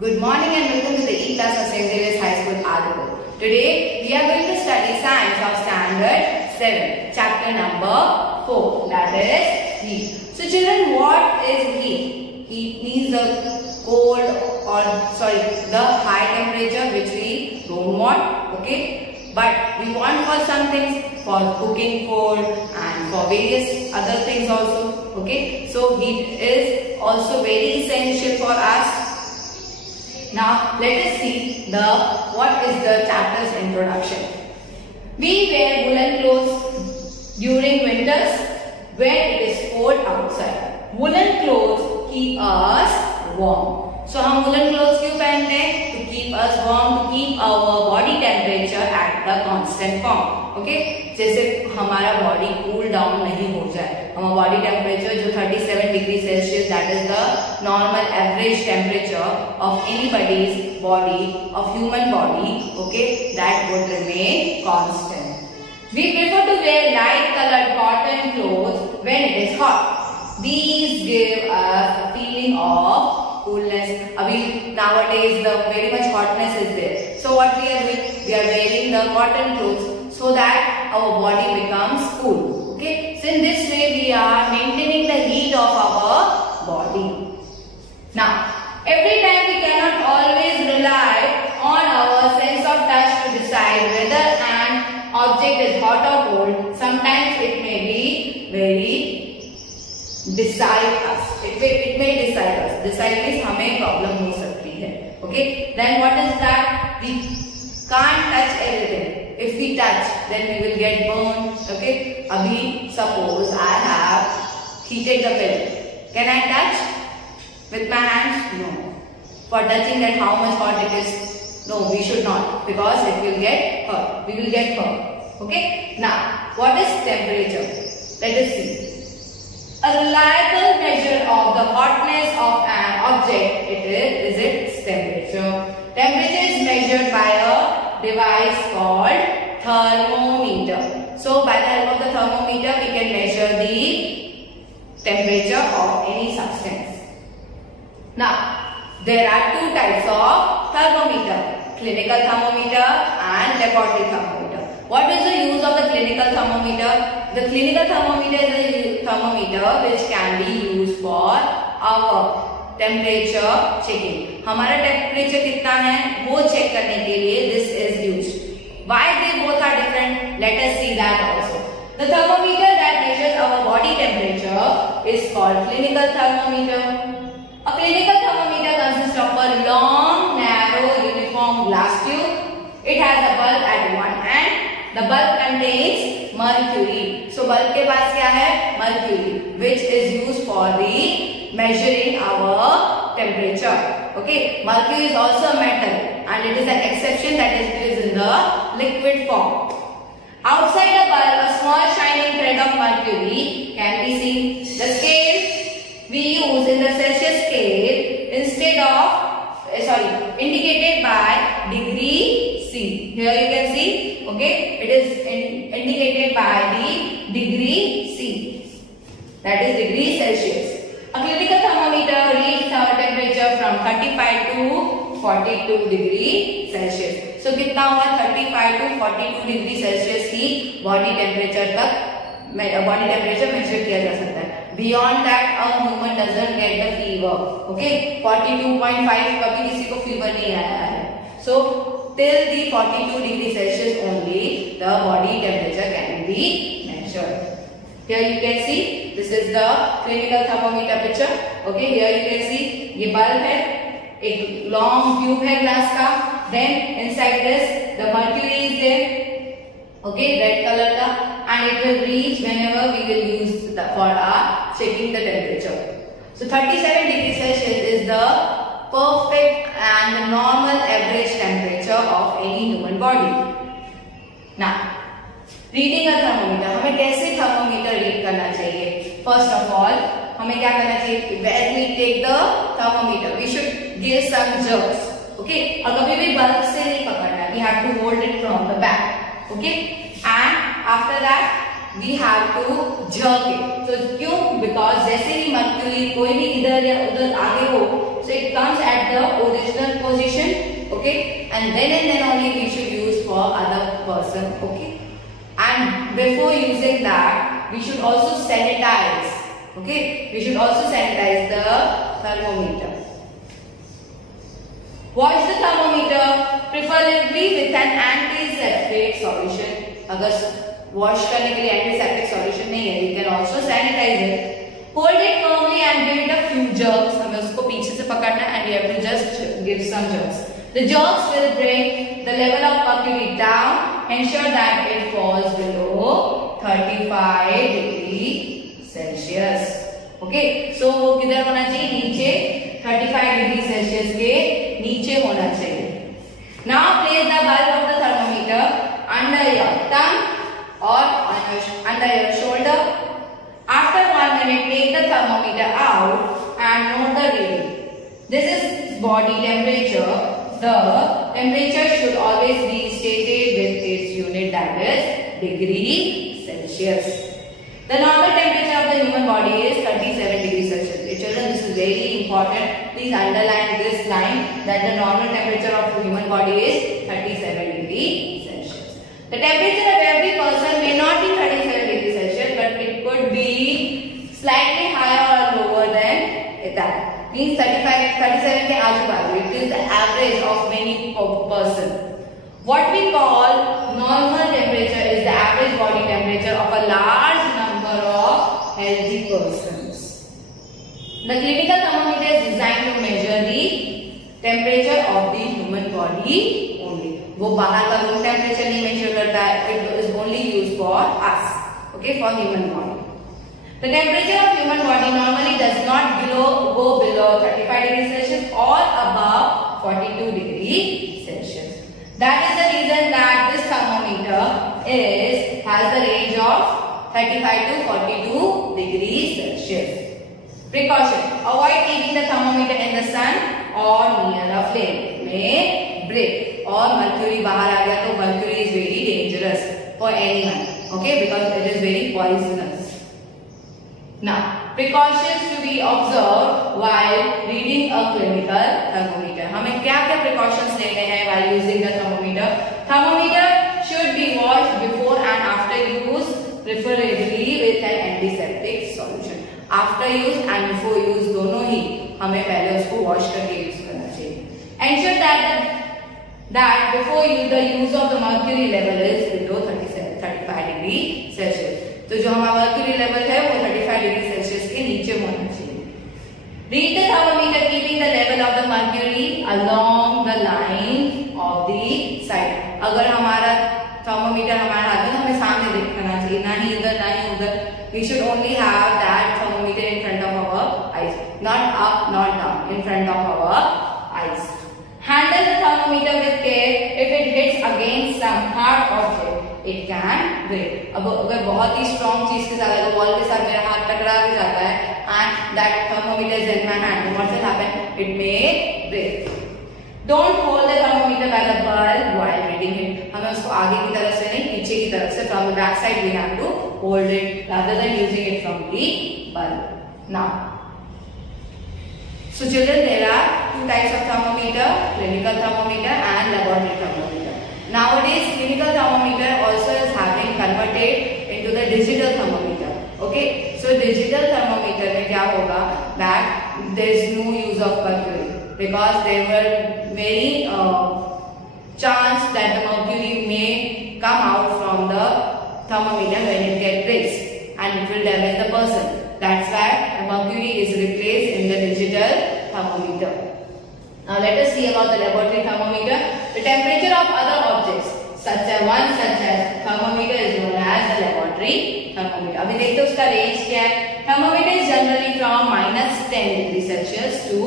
Good morning and welcome to the E-class of St. Xavier's High School, Adipur. Today we are going to study science of standard 7, chapter number 4, that is heat. So children, what is heat? Heat means the cold the high temperature which we don't want, okay? But we want for some things, for cooking food and for various other things also, okay? So heat is also very essential for us. Now let us see what is the chapter's introduction. We wear woolen clothes during winters when it is cold outside. Woolen clothes keep us warm. So हम woolen clothes क्यों पहनते हैं? To keep us warm, to keep our body temperature at the constant form. Okay? जैसे हमारा body cool down नहीं हो जाए. हमारा body temperature जो 37 degree Celsius, that is the normal average temperature of anybody's body, of human body. Okay? That would remain constant. We prefer to wear light colored cotton clothes when it is hot. These give us a feeling of coolness. Nowadays the very much hotness is there. So what we are doing? We are wearing the cotton clothes so that our body becomes cool. Okay. So in this way we are maintaining the heat of our body. Now, every time we cannot always rely on our sense of touch to decide whether an object is hot or cold. Sometimes it may be very decide us. It may decide us. Decide means हमें problem हो सकती है. Okay. Then what is that? We can't touch everything. If we touch, then we will get burned. Okay. Abhi suppose I have heated the pillow. Can I touch with my hands? No. For touching that, how much hot it is? No, we should not, because it will get hurt. We will get hurt. Okay. Now, what is temperature? Let us see. A reliable measure of the hotness of an object is its temperature. Temperature is measured by a device called thermometer. So by the help of the thermometer we can measure the temperature of any substance. Now there are two types of thermometer: clinical thermometer and laboratory thermometer. What is the use of the clinical thermometer? The clinical thermometer is a thermometer which can be used for our temperature checking. हमारा temperature कितना है वो check करने के लिए this is used. Why they both are different? Let us see that also. The thermometer that measures our body temperature is called clinical thermometer. A clinical thermometer consists of a long, narrow, uniform glass tube. It has a bulb at one end. The bulb contains mercury. So bulb के पास क्या है? Mercury, which is used for the measuring our temperature. Okay. Mercury is also a metal, and it is an exception that is in the liquid form. Outside the bulb, a small shining thread of mercury can be seen. The scale we use in the Celsius scale indicated by degree C. Here you can see, okay, it is indicated by the degree C, that is degree Celsius. A clinical thermometer reads our temperature from 35 to 42 degree Celsius. So कितना हुआ? 35 to 42 degree Celsius की body temperature measure किया जा सकता है. Beyond that, a human doesn't get the fever. Okay, 42.5 कभी किसी को fever नहीं आया है. So till the 42 degree Celsius only the body temperature can be measured. Here you can see this is the clinical thermometer picture. Okay, here you can see ये bulb है, एक long tube है glass का. Then inside this the mercury is there. Okay, red color का, and it will reach whenever we will use for our checking the temperature. So 37 degree Celsius is the perfect and the normal average temperature of any human body. Now, reading a thermometer, हमें कैसे thermometer read करना चाहिए? First of all, हमें क्या करना चाहिए? When we take the thermometer, we should give some jerks. Okay, और कभी भी bulb से नहीं पकड़ना. We have to hold it from the back. Okay, and after that we have to jerk it. So क्यों? Because जैसे ही mercury कोई भी इधर या उधर आगे हो, so it comes at the original position, okay, and then only we should use for other person, okay. And before using that, we should also sanitize, okay. We should also sanitize the thermometer. Wash the thermometer preferably with an antiseptic solution. अगर wash करने के लिए antiseptic solution नहीं है, you can also sanitize it. Hold it firmly and give it a few jerks. हमें उसको पीछे से पकड़ना and we have to just give some jerks. The jerks will bring the level of mercury down. Ensure that it falls below 35 degree Celsius. Okay, so वो किधर होना चाहिए? नीचे 35 degree Celsius के नीचे होना चाहिए. Now place the bulb of the thermometer under your thumb or under your shoulder. After 1 minute, take the thermometer out and note the reading. This is body temperature. The temperature should always be stated with its unit, that is degree Celsius. The normal temperature of the human body is 37 degrees Celsius. Children, this is very important. Please underline this line that the normal temperature of the human body is 37 degrees Celsius. The temperature of every person may not be 37 degrees Celsius, but it could be slightly higher or lower than that. Means 37 के आजू बाजू. It is the average of many person. What we call normal temperature is the average body temperature of a large number of healthy persons. The clinical thermometer is designed to measure the temperature of the human body only. वो बाहर का room temperature नहीं measure करता है. It is only used for us. Okay, for human body. The temperature of human body normally does not go below 35 degrees Celsius or above 42 degrees Celsius. That is the reason that this thermometer has the range of 35 to 42 degrees Celsius. Precaution: avoid keeping the thermometer in the sun or near a flame. May break. और mercury बाहर आ गया तो mercury is very dangerous for anyone. Okay, because it is very poisonous. Now, precautions to be observed while reading a clinical thermometer. हमें क्या-क्या precautions लेने हैं while using the thermometer? Thermometer should be washed before and after use, preferably with an antiseptic solution. After use and before use दोनों ही हमें पहले उसको wash करके use करना चाहिए. Ensure that before the use of the mercury level is below 35 degree Celsius. तो जो हमारा mercury level है वो 35 डिग्री सेल्सियस के नीचे होना चाहिए. Read the thermometer keeping the level of the mercury along the line of the side. अगर हमारा thermometer हमारे हाथ में हमें सामने देखना चाहिए, ना ही इधर ना ही उधर. We should only have that thermometer in front of our eyes, not up, not down, in front of our eyes. Handle the thermometer with care. If it hits against some hard object, it can break. अब अगर बहुत ही strong चीज के साथ अगर wall के साथ मेरा हाथ टकरा भी जाता है and that thermometer is in my hand, then what will happen? It may break. Don't hold the thermometer by the bulb while reading it. हमें उसको आगे की तरफ से नहीं, पीछे की तरफ से from the back side we have to hold it rather than using it from the bulb. Now, so children, there are two types of thermometer: clinical thermometer and laboratory thermometer. Nowadays, clinical thermometer also is having converted into the digital thermometer. Okay, so digital thermometer में क्या होगा? That there is no use of mercury because there were very chance that the mercury may come out from the thermometer when it gets raised and it will damage the person. That's why the mercury is replaced in the digital thermometer. Now let us see about the laboratory thermometer. The temperature of other objects such as thermometer is known as the laboratory thermometer. अभी देखते हैं उसका range क्या है. Thermometer is generally from -10 degrees Celsius to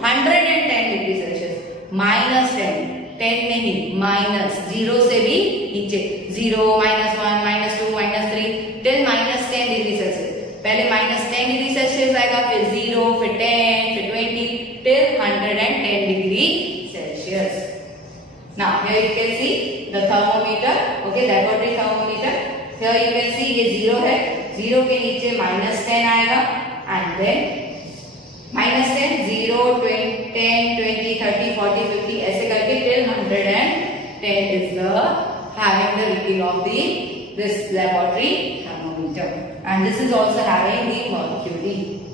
110 degrees Celsius. -10 नहीं, minus 0 से भी नीचे 0, -1, -2, -3 till -10 डिग्री सेल्सियस. पहले -10 डिग्री सेल्सियस आएगा, फिर 0, फिर 10, फिर 20 till 110 degree Celsius. Now here you can see the thermometer, okay, laboratory thermometer. Here you can see ये 0 है, 0 के नीचे -10 आएगा and then -10, 0, 10, 20, 30, 40, 50 110 is the having the reading of this laboratory thermometer, and this is also having the mercury.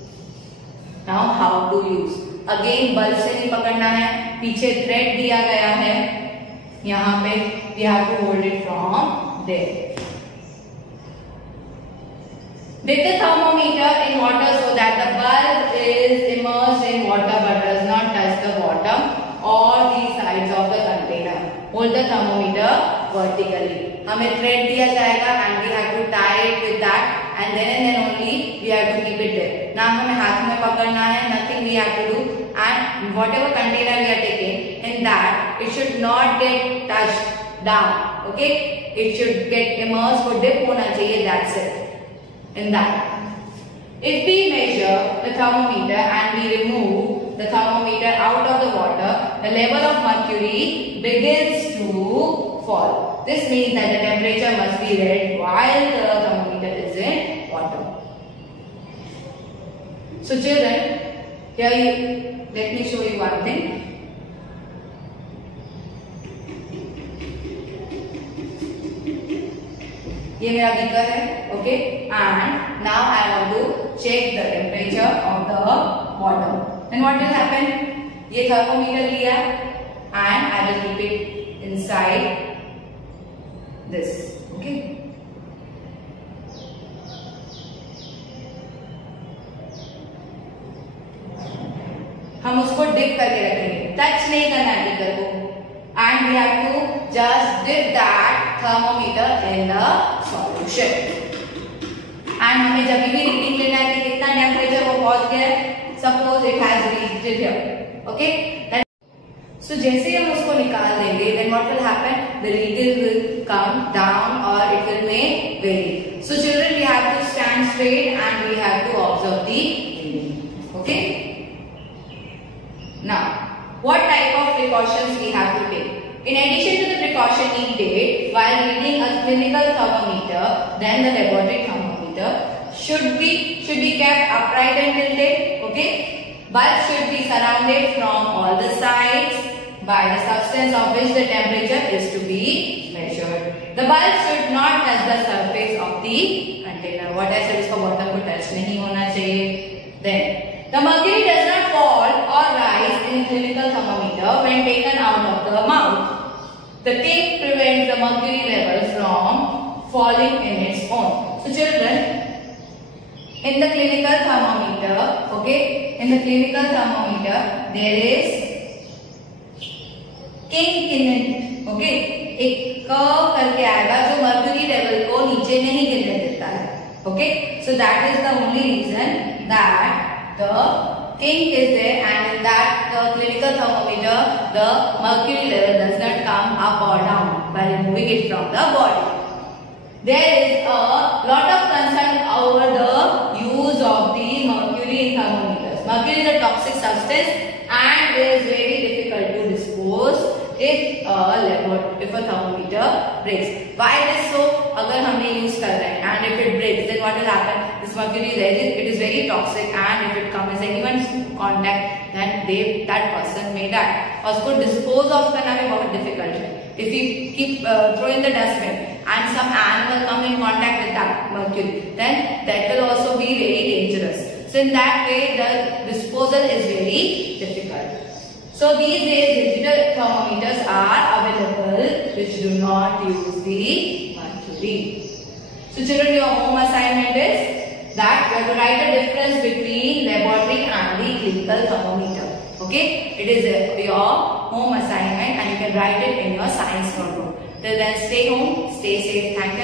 Now how to use? Again bulb से नहीं पकड़ना है, पीछे थ्रेड दिया गया है, यहाँ पे we have to hold it from there. Dip the thermometer in water so that the bulb is immersed in water but does not touch the bottom or the sides of the container. Hold the thermometer vertically. हमें thread दिया जाएगा and we have to tie it with that, and then only we have to keep it there. ना हमें हाथ में पकड़ना है, nothing we have to do, and whatever container we are taking, in that it should not get touched down. Okay, it should get immersed, वो dip होना चाहिए, that's it. In that, if we measure the thermometer and we remove the thermometer out of the water, the level of mercury begins to fall. This means that the temperature must be read while the thermometer is in water. So children, here let me show you one thing. ये मेरा beaker है, okay, and now I want to check the temperature of the water. Then what will happen? ये thermometer लिया and I will keep it inside this, okay. हम उसको dip करके रखेंगे, touch नहीं करना है बीकर को, and we have to just dip that thermometer in the solution. And हमें जब भी रीडिंग लेना है कि कितना टेम्परेचर वो पहुंच गया है, suppose it has reached here, okay. So जैसे ही हम उसको निकाल देंगे, then what will happen? The reading will come down or it will may vary. So children, we have to stand straight and we have to observe the reading, okay. Now, what type of precautions we have to take? In addition to the precaution needed while reading a clinical thermometer, then the laboratory thermometer should be kept upright and tilted. Okay, bulb should be surrounded from all the sides by the substance of which the temperature is to be measured. The bulb should not touch the surface of the container. What I said, इसका bottom को touch नहीं होना चाहिए. Then the mercury does not fall or rise in clinical thermometer when taken out of the mouth. The tip prevents the mercury level from falling in its own. So children, in the clinical thermometer, okay, in the clinical thermometer there is kink in it, okay, एक curve करके आएगा जो mercury level को नीचे नहीं गिरने देता है, okay. So that is the only reason that the kink is there, and in that the clinical thermometer the mercury level does not come up or down by removing it from the body. There is a lot of concern over the use of the mercury in thermometers. Mercury is a toxic substance and it is very difficult to dispose if a thermometer breaks. Why it is so? अगर हमने use कर रहे हैं and if it breaks, then what will happen? This mercury it is very toxic, and if it comes in anyone's contact, then that person may die. और उसको dispose of करना भी बहुत difficult है. If we keep throwing the dustbin and some animal come in contact with that mercury, then that will also be very dangerous. So in that way, the disposal is very difficult. So these days digital thermometers are available which do not use the mercury. So children, your home assignment is that you have to write a difference between laboratory and the clinical thermometer. Okay, it is your home assignment and you can write it in your science notebook. Till then, stay home, stay safe. Thank you.